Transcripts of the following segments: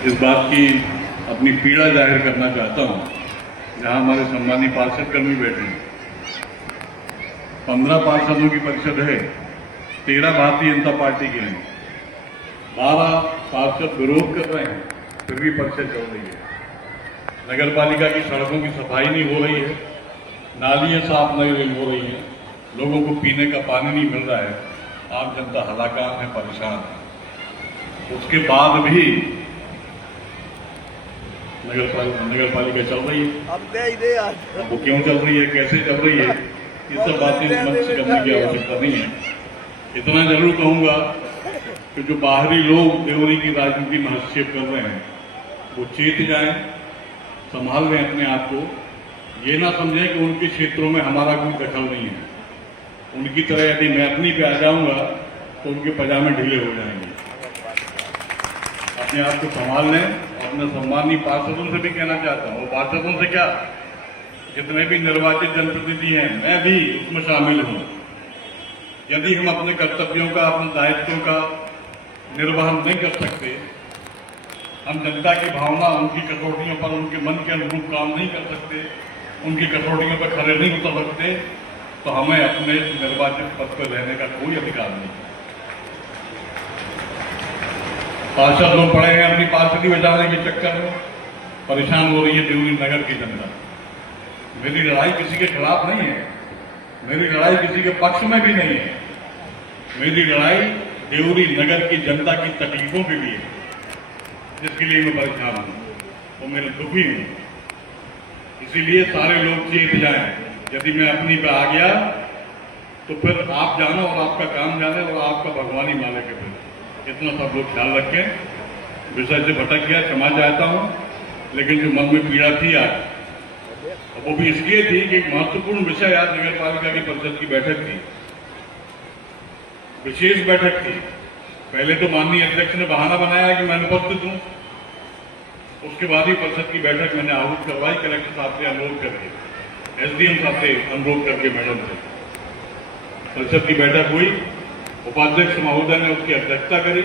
इस बात की अपनी पीड़ा जाहिर करना चाहता हूं, जहां हमारे सम्मानित पार्षद कर्मी बैठे हैं। 15 पार्षदों की परिषद है, 13 भारतीय जनता पार्टी के हैं, 12 पार्षद विरोध कर रहे हैं, फिर भी परिषद चल रही है। नगर पालिका की सड़कों की सफाई नहीं हो रही है, नालियां साफ नहीं हो रही हैं, लोगों को पीने का पानी नहीं मिल रहा है, आम जनता हलाकान है, परेशान है। उसके बाद भी नगर पालिका चल रही है। वो क्यों चल रही है, कैसे चल रही है, ये सब बातें इस मंच से करने की आवश्यकता नहीं है। इतना जरूर कहूंगा कि जो बाहरी लोग देवरी की राजनीति में हस्तक्षेप कर रहे हैं वो चेत जाएं, संभाल लें अपने आप को। ये ना समझें कि उनके क्षेत्रों में हमारा कोई दखल नहीं है। उनकी तरह यदि मैं अपनी पे आ जाऊंगा तो उनके पजामे ढीले हो जाएंगे। अपने आप को संभाल लें। अपने सम्मानीय पार्षदों से भी कहना चाहता हूँ, पार्षदों से क्या, जितने भी निर्वाचित जनप्रतिनिधि हैं, मैं भी उसमें शामिल हूँ। यदि हम अपने कर्तव्यों का, अपने दायित्वों का निर्वहन नहीं कर सकते, हम जनता की भावना, उनकी कसौटियों पर, उनके मन के अनुरूप काम नहीं कर सकते, उनकी कसौटियों पर खड़े नहीं उतर सकते, तो हमें अपने निर्वाचित पद पर रहने का कोई अधिकार नहीं। पार्षद लोग पड़े हैं अपनी पार्षदी बचाने के चक्कर में, परेशान हो रही है देवरी नगर की जनता। मेरी लड़ाई किसी के खिलाफ नहीं है, मेरी लड़ाई किसी के पक्ष में भी नहीं है। मेरी लड़ाई देवरी नगर की जनता की तकलीफों के लिए, जिसके लिए मैं परेशान हूं, वो मेरे दुखी हूं। इसीलिए सारे लोग चेत जाएं। यदि मैं अपनी पे आ गया तो फिर आप जानो और आपका काम जाने और आपका भगवान ही माने के फिर। इतना सब लोग ख्याल रखें। विषय से भटक गया, क्षमा चाहता हूं, लेकिन जो मन में पीड़ा थी आज, वो भी इसलिए थी कि एक महत्वपूर्ण विषय आज नगर पालिका की परिषद की बैठक थी, विशेष बैठक थी। पहले तो माननीय अध्यक्ष ने बहाना बनाया कि मैं अनुपस्थित हूं, उसके बाद ही परिषद की बैठक मैंने आहूत करवाई, कलेक्टर साहब से अनुरोध करके, एसडीएम साहब से अनुरोध करके, मैडम से। परिषद की बैठक हुई, उपाध्यक्ष महोदय ने उसकी अध्यक्षता करी,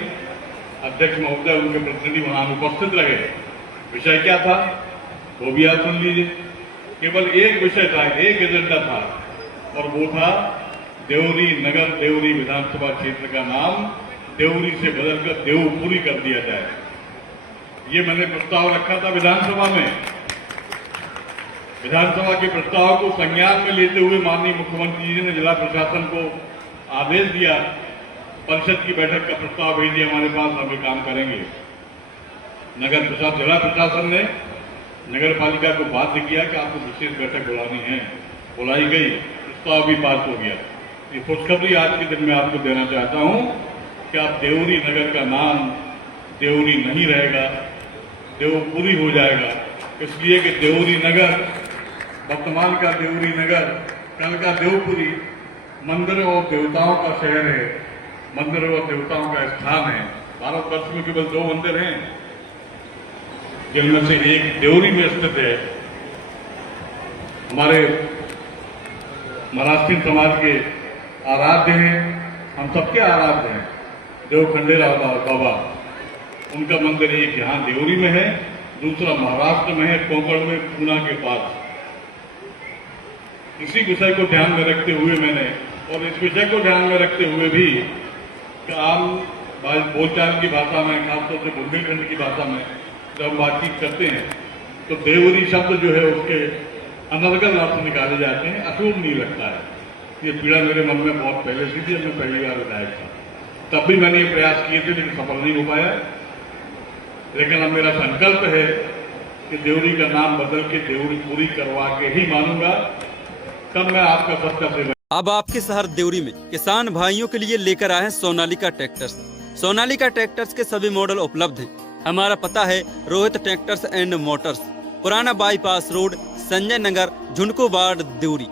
अध्यक्ष महोदय उनके प्रतिनिधि वहां उपस्थित रहे। विषय क्या था वो भी आप सुन लीजिए। केवल एक विषय था, एक एजेंडा था, और वो था देवरी नगर, देवरी विधानसभा क्षेत्र का नाम देवरी से बदलकर देवपुरी कर दिया जाए। ये मैंने प्रस्ताव रखा था विधानसभा में। विधानसभा के प्रस्ताव को संज्ञान में लेते हुए माननीय मुख्यमंत्री जी ने जिला प्रशासन को आदेश दिया, परिषद की बैठक का प्रस्ताव भेजिए हमारे पास, हम ये काम करेंगे। जिला प्रशासन ने नगर पालिका को बाध्य किया कि आपको विशेष बैठक बुलानी है, बुलाई गई, प्रस्ताव भी पास हो गया। ये खुशखबरी आज के दिन में आपको देना चाहता हूं कि आप देवरी नगर का नाम देवरी नहीं रहेगा, देवपुरी हो जाएगा। इसलिए कि देवरी नगर, वर्तमान का देवरी नगर, कल का देवपुरी मंदिरों और देवताओं का शहर है, मंदिरों और देवताओं का स्थान है। भारतवर्ष में केवल 2 मंदिर हैं, जिनमें से एक देवरी में स्थित है। हमारे महाराष्ट्रीय समाज के आराध्य हैं, हम सबके आराध्य हैं, देवखंडेराव बाबा। उनका मंदिर एक यहाँ देवरी में है, दूसरा महाराष्ट्र में है, कोंकण में, पूना के पास। इसी विषय को ध्यान में रखते हुए मैंने, और इस विषय को ध्यान में रखते हुए भी कि आम बोलचाल की भाषा में, खासतौर से बुंदेलखंड की भाषा में जब हम बातचीत करते हैं तो देवरी शब्द जो है उसके अनर्गल अर्थ निकाले जाते हैं, अशुभ नहीं लगता है। ये पीड़ा मेरे मन में बहुत पहले से थी, मैं पहली बार विधायक था, तब भी मैंने ये प्रयास किए थे, लेकिन सफल नहीं हो पाया। लेकिन अब मेरा संकल्प है कि देवरी का नाम बदल के देवरी पूरी करवा के ही मानूंगा, तब मैं आपका सबका सेवा। अब आपके शहर देवरी में किसान भाइयों के लिए लेकर आए हैं सोनालिका ट्रैक्टर्स। सोनालिका ट्रैक्टर्स के सभी मॉडल उपलब्ध हैं। हमारा पता है रोहित ट्रैक्टर्स एंड मोटर्स, पुराना bypass road, Sanjay Nagar, झुनको ward, Deori.